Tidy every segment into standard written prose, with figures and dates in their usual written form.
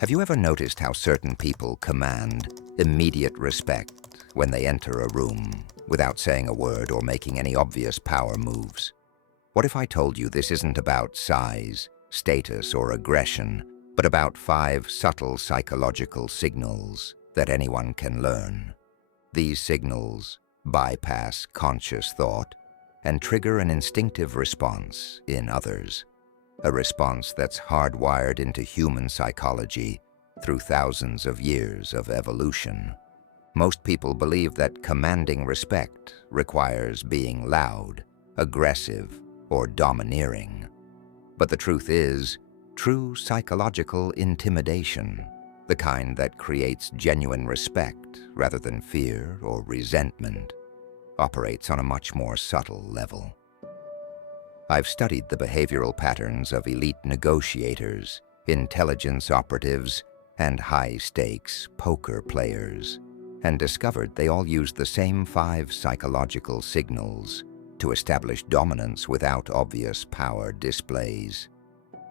Have you ever noticed how certain people command immediate respect when they enter a room without saying a word or making any obvious power moves? What if I told you this isn't about size, status, or aggression, but about 5 subtle psychological signals that anyone can learn? These signals bypass conscious thought and trigger an instinctive response in others, a response that's hardwired into human psychology through thousands of years of evolution. Most people believe that commanding respect requires being loud, aggressive, or domineering. But the truth is, true psychological intimidation, the kind that creates genuine respect rather than fear or resentment, operates on a much more subtle level. I've studied the behavioral patterns of elite negotiators, intelligence operatives, and high-stakes poker players, and discovered they all use the same 5 psychological signals to establish dominance without obvious power displays.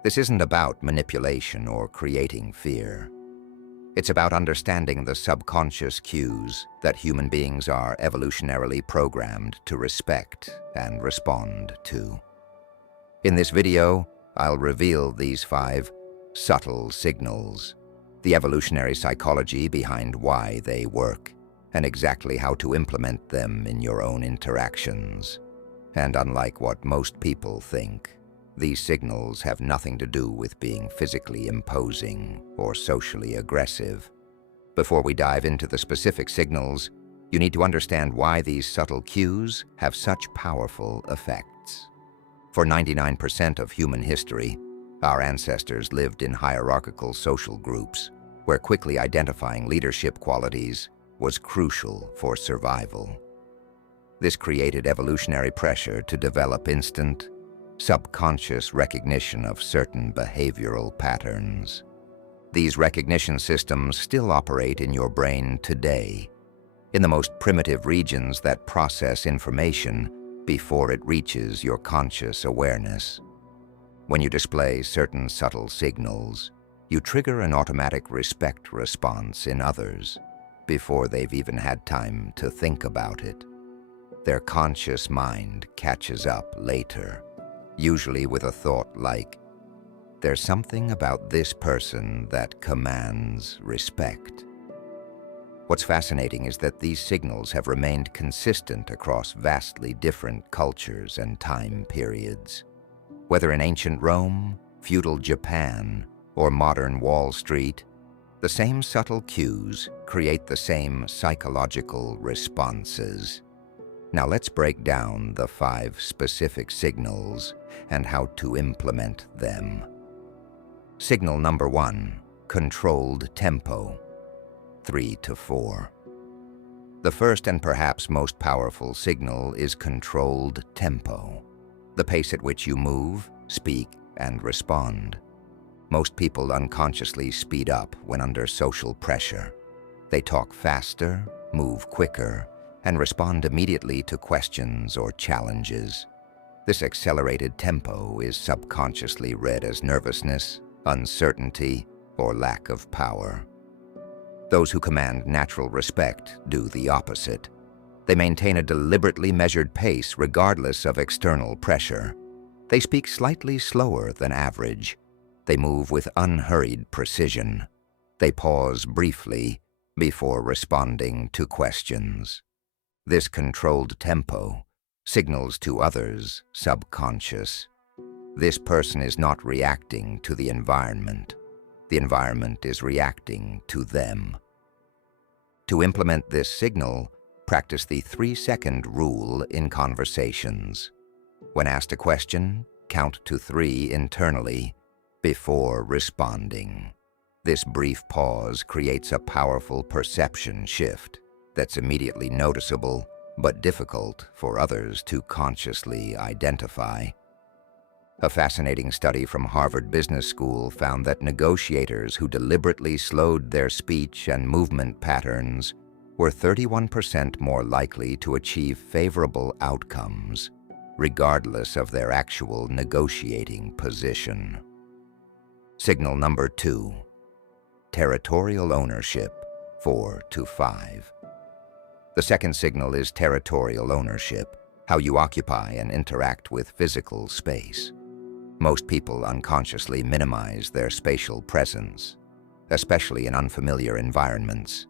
This isn't about manipulation or creating fear. It's about understanding the subconscious cues that human beings are evolutionarily programmed to respect and respond to. In this video, I'll reveal these 5 subtle signals, the evolutionary psychology behind why they work, and exactly how to implement them in your own interactions. And unlike what most people think, these signals have nothing to do with being physically imposing or socially aggressive. Before we dive into the specific signals, you need to understand why these subtle cues have such powerful effects. For 99% of human history, our ancestors lived in hierarchical social groups, where quickly identifying leadership qualities was crucial for survival. This created evolutionary pressure to develop instant, subconscious recognition of certain behavioral patterns. These recognition systems still operate in your brain today, in the most primitive regions that process information before it reaches your conscious awareness. When you display certain subtle signals, you trigger an automatic respect response in others before they've even had time to think about it. Their conscious mind catches up later, usually with a thought like, "There's something about this person that commands respect." What's fascinating is that these signals have remained consistent across vastly different cultures and time periods. Whether in ancient Rome, feudal Japan, or modern Wall Street, the same subtle cues create the same psychological responses. Now let's break down the 5 specific signals and how to implement them. Signal number 1, controlled tempo, 3 to 4. The first and perhaps most powerful signal is controlled tempo, the pace at which you move, speak, and respond. Most people unconsciously speed up when under social pressure. They talk faster, move quicker, and respond immediately to questions or challenges. This accelerated tempo is subconsciously read as nervousness, uncertainty, or lack of power. Those who command natural respect do the opposite. They maintain a deliberately measured pace regardless of external pressure. They speak slightly slower than average. They move with unhurried precision. They pause briefly before responding to questions. This controlled tempo signals to others' subconscious. This person is not reacting to the environment. The environment is reacting to them. To implement this signal, practice the 3-second rule in conversations. When asked a question, count to 3 internally before responding. This brief pause creates a powerful perception shift that's immediately noticeable but difficult for others to consciously identify. A fascinating study from Harvard Business School found that negotiators who deliberately slowed their speech and movement patterns were 31% more likely to achieve favorable outcomes, regardless of their actual negotiating position. Signal number 2, territorial ownership, 4 to 5. The second signal is territorial ownership, how you occupy and interact with physical space. Most people unconsciously minimize their spatial presence, especially in unfamiliar environments.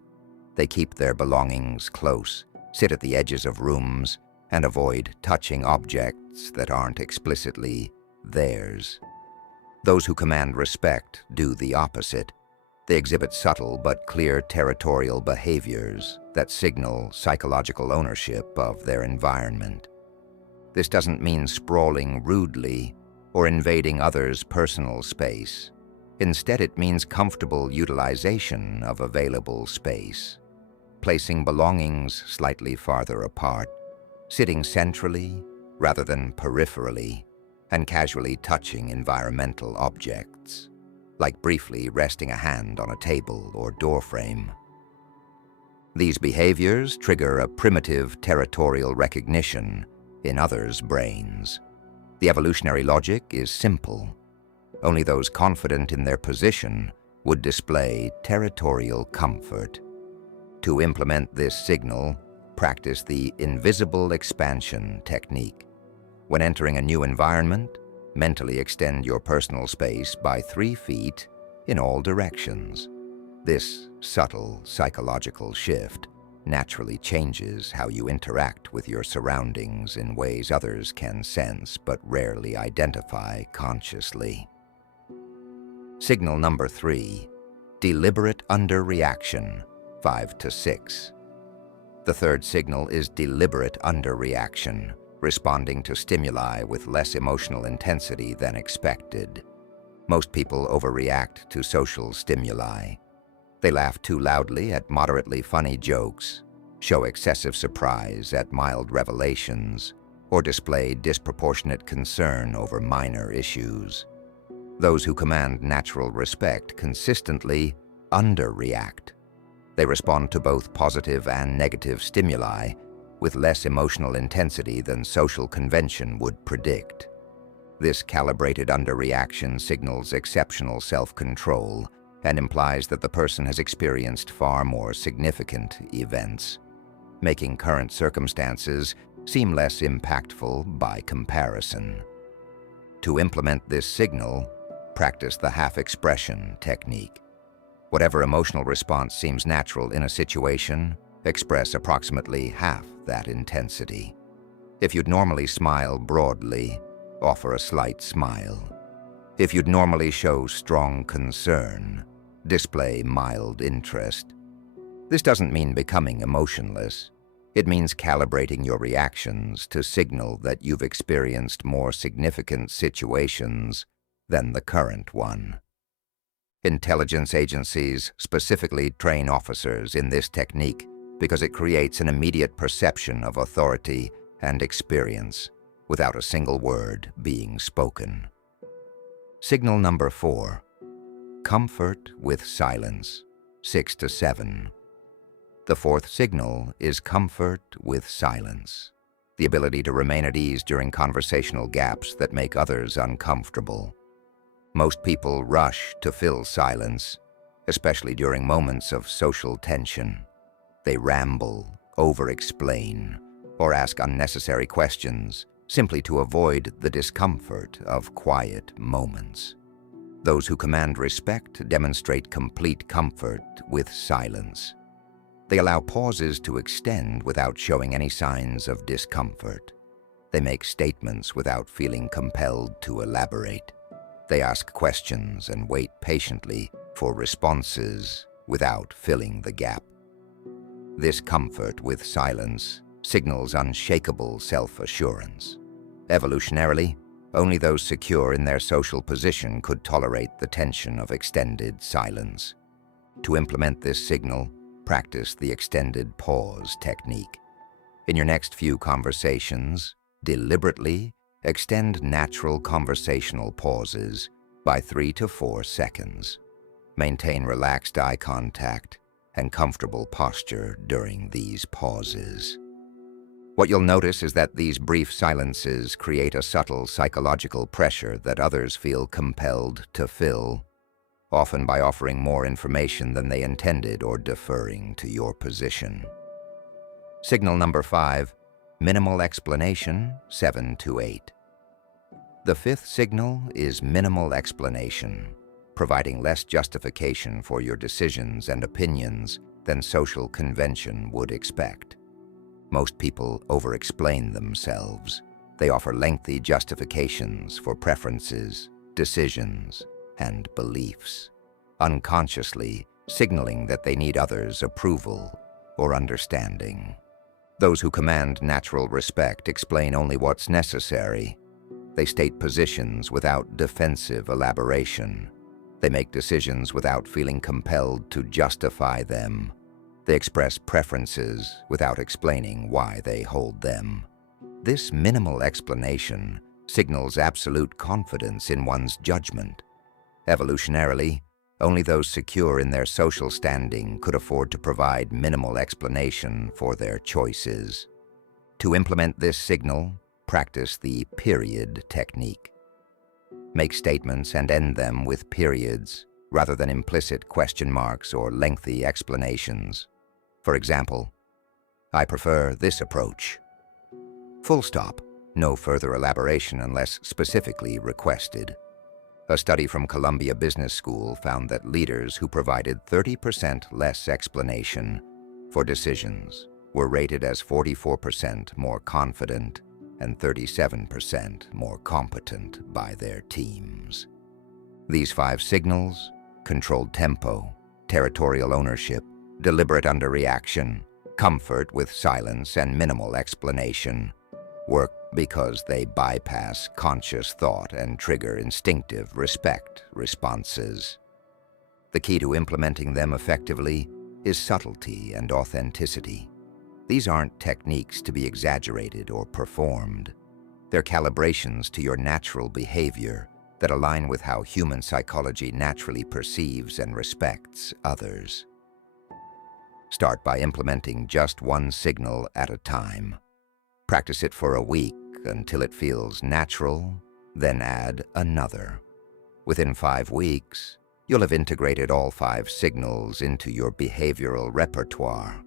They keep their belongings close, sit at the edges of rooms, and avoid touching objects that aren't explicitly theirs. Those who command respect do the opposite. They exhibit subtle but clear territorial behaviors that signal psychological ownership of their environment. This doesn't mean sprawling rudely or invading others' personal space. Instead, it means comfortable utilization of available space, placing belongings slightly farther apart, sitting centrally rather than peripherally, and casually touching environmental objects, like briefly resting a hand on a table or doorframe. These behaviors trigger a primitive territorial recognition in others' brains. The evolutionary logic is simple. Only those confident in their position would display territorial comfort. To implement this signal, practice the invisible expansion technique. When entering a new environment, mentally extend your personal space by 3 feet in all directions. This subtle psychological shift naturally changes how you interact with your surroundings in ways others can sense but rarely identify consciously. Signal number 3, deliberate underreaction, 5 to 6. The third signal is deliberate underreaction, responding to stimuli with less emotional intensity than expected. Most people overreact to social stimuli. They laugh too loudly at moderately funny jokes, show excessive surprise at mild revelations, or display disproportionate concern over minor issues. Those who command natural respect consistently underreact. They respond to both positive and negative stimuli with less emotional intensity than social convention would predict. This calibrated underreaction signals exceptional self-control and implies that the person has experienced far more significant events, making current circumstances seem less impactful by comparison. To implement this signal, practice the half-expression technique. Whatever emotional response seems natural in a situation, express approximately half that intensity. If you'd normally smile broadly, offer a slight smile. If you'd normally show strong concern, display mild interest. This doesn't mean becoming emotionless. It means calibrating your reactions to signal that you've experienced more significant situations than the current one. Intelligence agencies specifically train officers in this technique because it creates an immediate perception of authority and experience without a single word being spoken. Signal number 4, comfort with silence, 6 to 7. The fourth signal is comfort with silence, the ability to remain at ease during conversational gaps that make others uncomfortable. Most people rush to fill silence, especially during moments of social tension. They ramble, over-explain, or ask unnecessary questions simply to avoid the discomfort of quiet moments. Those who command respect demonstrate complete comfort with silence. They allow pauses to extend without showing any signs of discomfort. They make statements without feeling compelled to elaborate. They ask questions and wait patiently for responses without filling the gap. This comfort with silence signals unshakable self-assurance. Evolutionarily, only those secure in their social position could tolerate the tension of extended silence. To implement this signal, practice the extended pause technique. In your next few conversations, deliberately extend natural conversational pauses by 3 to 4 seconds. Maintain relaxed eye contact and comfortable posture during these pauses. What you'll notice is that these brief silences create a subtle psychological pressure that others feel compelled to fill. often by offering more information than they intended or deferring to your position. Signal number 5, minimal explanation, 7 to 8. The fifth signal is minimal explanation, providing less justification for your decisions and opinions than social convention would expect. Most people over-explain themselves. They offer lengthy justifications for preferences, decisions, and beliefs, unconsciously signaling that they need others' approval or understanding. Those who command natural respect explain only what's necessary. They state positions without defensive elaboration. They make decisions without feeling compelled to justify them. They express preferences without explaining why they hold them. This minimal explanation signals absolute confidence in one's judgment. Evolutionarily, only those secure in their social standing could afford to provide minimal explanation for their choices. To implement this signal, practice the period technique. Make statements and end them with periods rather than implicit question marks or lengthy explanations. For example, I prefer this approach. Full stop. No further elaboration unless specifically requested. A study from Columbia Business School found that leaders who provided 30% less explanation for decisions were rated as 44% more confident and 37% more competent by their teams. These 5 signals, controlled tempo, territorial ownership, deliberate underreaction, comfort with silence, and minimal explanation, work because they bypass conscious thought and trigger instinctive respect responses. The key to implementing them effectively is subtlety and authenticity. These aren't techniques to be exaggerated or performed. They're calibrations to your natural behavior that align with how human psychology naturally perceives and respects others. Start by implementing just one signal at a time. Practice it for a week until it feels natural, then add another. Within 5 weeks, you'll have integrated all 5 signals into your behavioral repertoire.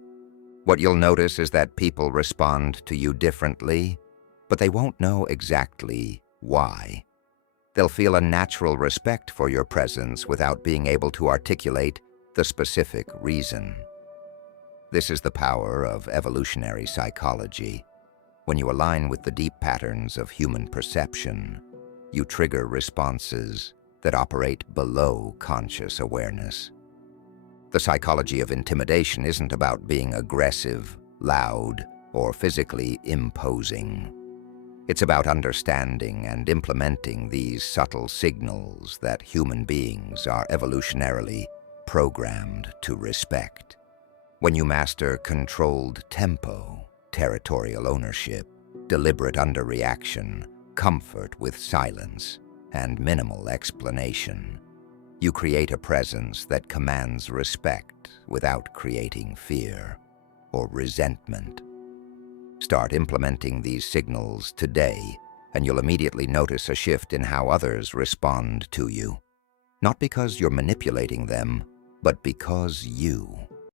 What you'll notice is that people respond to you differently, but they won't know exactly why. They'll feel a natural respect for your presence without being able to articulate the specific reason. This is the power of evolutionary psychology. When you align with the deep patterns of human perception, you trigger responses that operate below conscious awareness. The psychology of intimidation isn't about being aggressive, loud, or physically imposing. It's about understanding and implementing these subtle signals that human beings are evolutionarily programmed to respect. When you master controlled tempo, territorial ownership, deliberate underreaction, comfort with silence, and minimal explanation, you create a presence that commands respect without creating fear or resentment. Start implementing these signals today, and you'll immediately notice a shift in how others respond to you. Not because you're manipulating them, but because you